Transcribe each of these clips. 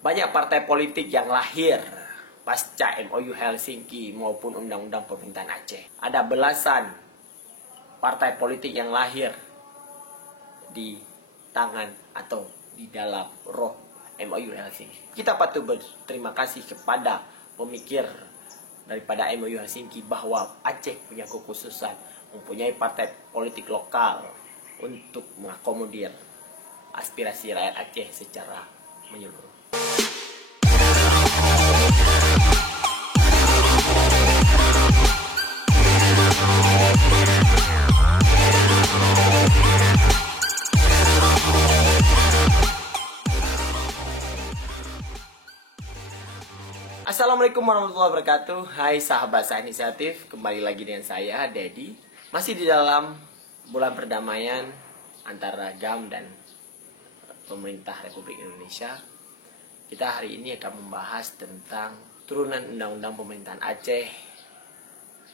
Banyak partai politik yang lahir pasca MOU Helsinki maupun Undang-Undang Pemerintahan Aceh. Ada belasan partai politik yang lahir di tangan atau di dalam roh MOU Helsinki. Kita patut berterima kasih kepada pemikir daripada MOU Helsinki bahwa Aceh punya kekhususan, mempunyai partai politik lokal untuk mengakomodir aspirasi rakyat Aceh secara menyeluruh. Assalamualaikum warahmatullahi wabarakatuh. Hai sahabat Sains Inisiatif, kembali lagi dengan saya Dedi. Masih di dalam bulan perdamaian antara GAM dan pemerintah Republik Indonesia. Kita hari ini akan membahas tentang turunan Undang-Undang Pemerintahan Aceh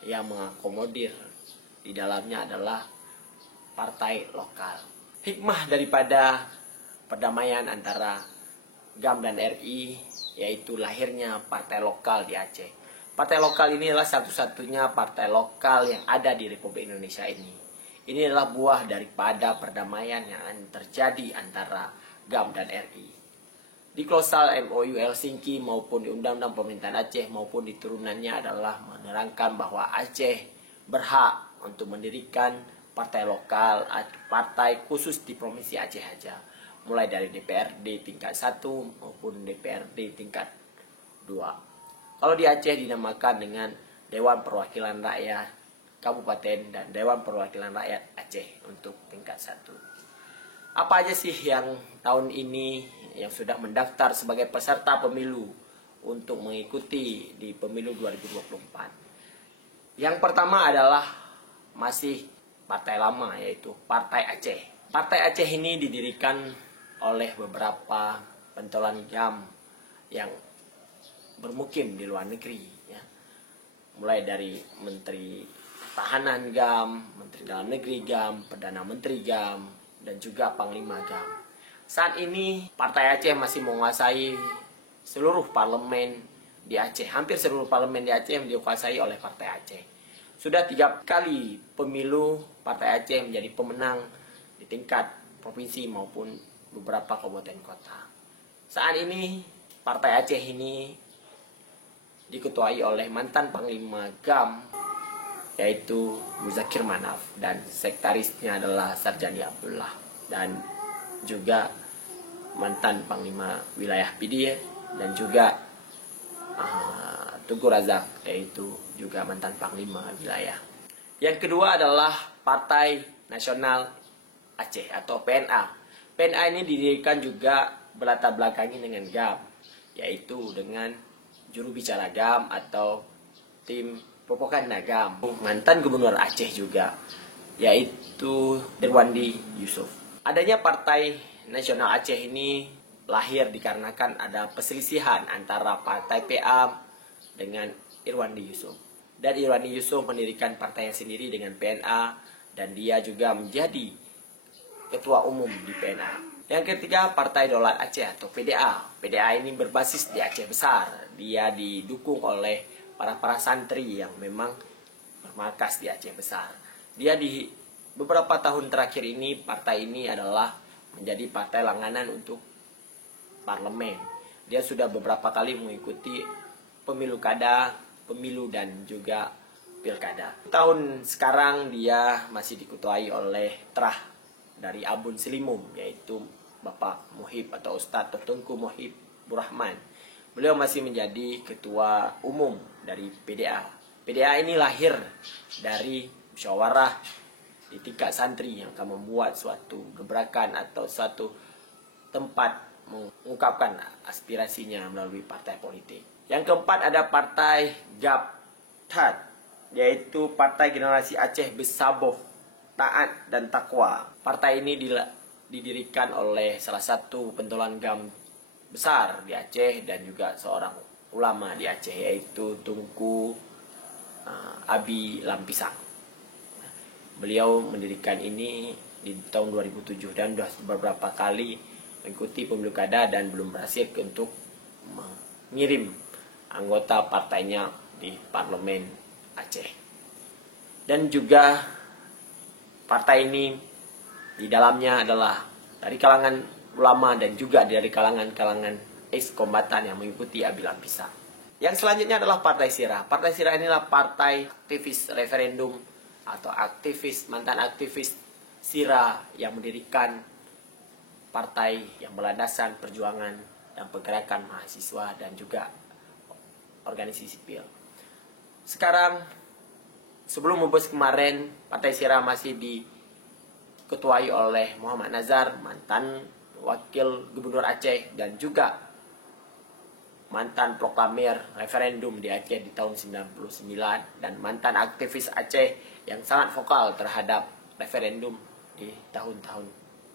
yang mengakomodir di dalamnya adalah partai lokal. Hikmah daripada perdamaian antara GAM dan RI yaitu lahirnya partai lokal di Aceh. Partai lokal ini adalah satu-satunya partai lokal yang ada di Republik Indonesia ini. Ini adalah buah daripada perdamaian yang terjadi antara GAM dan RI. Di klosal MOU Helsinki maupun di Undang-Undang Pemerintahan Aceh maupun di turunannya adalah menerangkan bahwa Aceh berhak untuk mendirikan partai lokal atau partai khusus di Provinsi Aceh saja, mulai dari DPRD tingkat 1 maupun DPRD tingkat 2. Kalau di Aceh dinamakan dengan Dewan Perwakilan Rakyat Kabupaten dan Dewan Perwakilan Rakyat Aceh untuk tingkat 1. Apa aja sih yang tahun ini yang sudah mendaftar sebagai peserta pemilu untuk mengikuti di pemilu 2024? Yang pertama adalah masih partai lama, yaitu Partai Aceh. Partai Aceh ini didirikan oleh beberapa pentolan GAM yang bermukim di luar negeri, ya. Mulai dari Menteri Pertahanan GAM, Menteri Dalam Negeri GAM, Perdana Menteri GAM, dan juga Panglima GAM. Saat ini Partai Aceh masih menguasai seluruh parlemen di Aceh. Hampir seluruh parlemen di Aceh dikuasai oleh Partai Aceh. Sudah 3 kali pemilu Partai Aceh menjadi pemenang di tingkat provinsi maupun beberapa kabupaten kota. Saat ini Partai Aceh ini diketuai oleh mantan Panglima GAM yaitu Muzakir Manaf, dan sekretarisnya adalah Sarjani Abdullah, dan juga mantan Panglima Wilayah PD dan juga Tugu Razak, yaitu juga mantan Panglima Wilayah. Yang kedua adalah Partai Nasional Aceh atau PNA. PNA ini didirikan juga berlatar belakangi dengan GAM, yaitu dengan juru bicara GAM atau tim Propaganda GAM, mantan Gubernur Aceh juga, yaitu Irwandi Yusuf. Adanya Partai Nasional Aceh ini lahir dikarenakan ada perselisihan antara Partai PA dengan Irwandi Yusuf. Dan Irwandi Yusuf mendirikan partainya sendiri dengan PNA, dan dia juga menjadi ketua umum di PNA. Yang ketiga, Partai Daulat Aceh atau PDA. PDA ini berbasis di Aceh Besar. Dia didukung oleh para santri yang memang bermarkas di Aceh Besar. Dia di beberapa tahun terakhir ini, partai ini adalah menjadi partai langganan untuk parlemen. Dia sudah beberapa kali mengikuti pemilu kada, pemilu dan juga pilkada. Tahun sekarang dia masih diketuai oleh terah dari Abun Selimum, yaitu Bapak Muhib atau Ustadz Tengku Muhib Burahman. Beliau masih menjadi ketua umum dari PDA. PDA ini lahir dari musyawarah di tingkat santri yang akan membuat suatu gebrakan atau suatu tempat mengungkapkan aspirasinya melalui partai politik. Yang keempat ada Partai GAPTAT, yaitu Partai Generasi Aceh Besaboh, Taat dan Takwa. Partai ini didirikan oleh salah satu pentolan GAM besar di Aceh dan juga seorang ulama di Aceh, yaitu Tunku Abi Lampisang. Beliau mendirikan ini di tahun 2007 dan sudah beberapa kali mengikuti pemilu kada dan belum berhasil untuk mengirim anggota partainya di parlemen Aceh. Dan juga partai ini di dalamnya adalah dari kalangan ulama dan juga dari kalangan-kalangan ex-kombatan yang mengikuti Abilah Pisang. Yang selanjutnya adalah Partai Sirah. Partai Sirah inilah partai aktivis referendum atau mantan aktivis Sirah yang mendirikan partai yang berlandasan perjuangan dan pergerakan mahasiswa dan juga organisasi sipil. Sekarang, sebelum Mubes kemarin, Partai Sirah masih diketuai oleh Muhammad Nazar, mantan wakil gubernur Aceh dan juga mantan proklamir referendum di Aceh di tahun 99 dan mantan aktivis Aceh yang sangat vokal terhadap referendum di tahun-tahun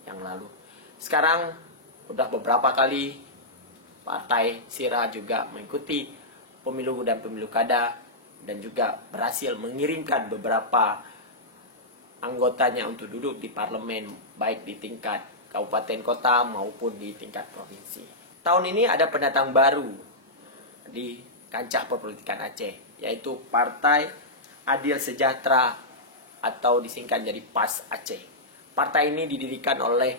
yang lalu. Sekarang udah beberapa kali Partai Sirah juga mengikuti pemilu dan pemilu kada dan juga berhasil mengirimkan beberapa anggotanya untuk duduk di parlemen baik di tingkat kabupaten kota maupun di tingkat provinsi. Tahun ini ada pendatang baru di kancah perpolitikan Aceh, yaitu Partai Adil Sejahtera atau disingkat jadi PAS Aceh. Partai ini didirikan oleh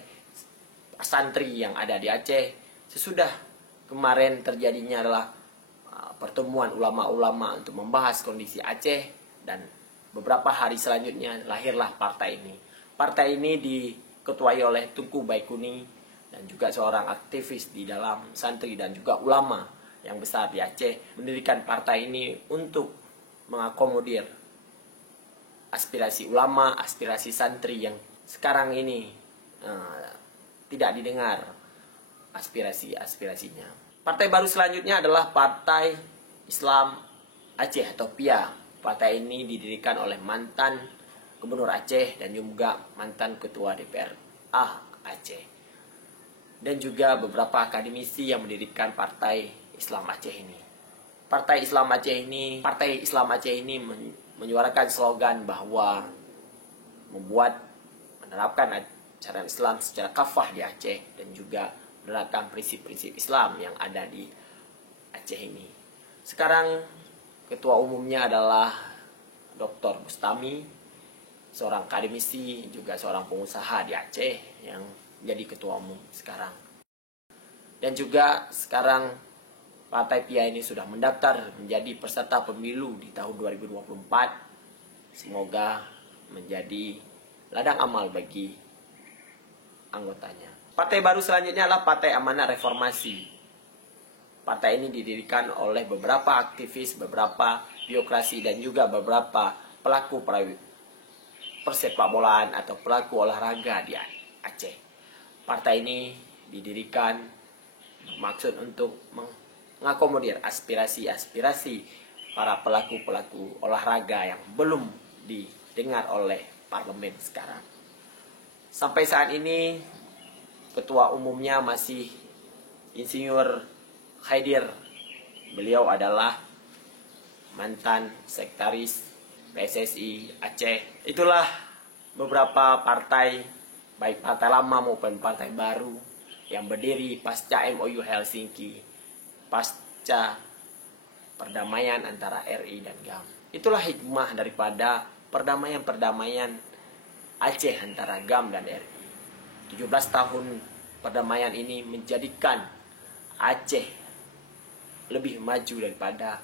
santri yang ada di Aceh sesudah kemarin terjadinya adalah pertemuan ulama-ulama untuk membahas kondisi Aceh, dan beberapa hari selanjutnya lahirlah partai ini. Partai ini diketuai oleh Tunku Baikuni dan juga seorang aktivis di dalam santri dan juga ulama yang besar di Aceh, mendirikan partai ini untuk mengakomodir aspirasi ulama, aspirasi santri yang sekarang ini tidak didengar aspirasinya. Partai baru selanjutnya adalah Partai Islam Aceh atau PIA. Partai ini didirikan oleh mantan Gubernur Aceh dan juga mantan Ketua DPR Aceh. Dan juga beberapa akademisi yang mendirikan Partai Islam Aceh ini. Partai Islam Aceh ini menyuarakan slogan bahwa menerapkan ajaran Islam secara kafah di Aceh dan juga menerapkan prinsip-prinsip Islam yang ada di Aceh ini. Sekarang ketua umumnya adalah Dr. Bustami, seorang akademisi juga seorang pengusaha di Aceh yang jadi ketua umum sekarang. Dan juga sekarang Partai PIA ini sudah mendaftar menjadi peserta pemilu di tahun 2024. Semoga menjadi ladang amal bagi anggotanya. Partai baru selanjutnya adalah Partai Amanat Reformasi. Partai ini didirikan oleh beberapa aktivis, beberapa birokrasi dan juga beberapa pelaku persepak bolaan atau pelaku olahraga di Aceh. Partai ini didirikan bermaksud untuk mengakomodir aspirasi-aspirasi para pelaku-pelaku olahraga yang belum didengar oleh parlemen sekarang. Sampai saat ini ketua umumnya masih Insinyur Khaidir. Beliau adalah mantan sekretaris PSSI Aceh. Itulah beberapa partai, baik partai lama maupun partai baru yang berdiri pasca MOU Helsinki, pasca perdamaian antara RI dan GAM. Itulah hikmah daripada perdamaian Aceh antara GAM dan RI. 17 tahun perdamaian ini menjadikan Aceh lebih maju daripada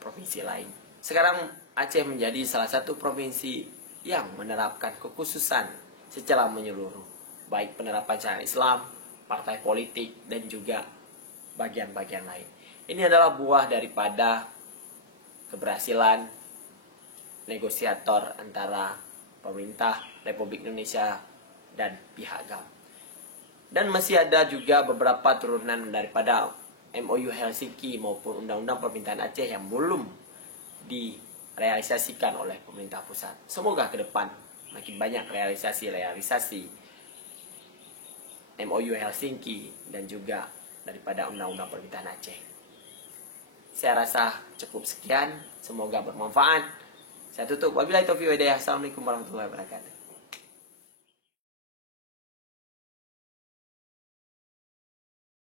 provinsi lain. Sekarang Aceh menjadi salah satu provinsi yang menerapkan kekhususan secara menyeluruh, baik penerapan syariat Islam, partai politik, dan juga bagian-bagian lain. Ini adalah buah daripada keberhasilan negosiator antara pemerintah Republik Indonesia dan pihak GAM. Dan masih ada juga beberapa turunan daripada MOU Helsinki maupun Undang-Undang Pemerintahan Aceh yang belum direalisasikan oleh pemerintah pusat. Semoga ke depan makin banyak realisasi MOU Helsinki dan juga daripada Undang-Undang Pemerintahan Aceh. Saya rasa cukup sekian, semoga bermanfaat. Saya tutup. Wabillahi taufiq wal hidayah. Assalamualaikum warahmatullahi wabarakatuh.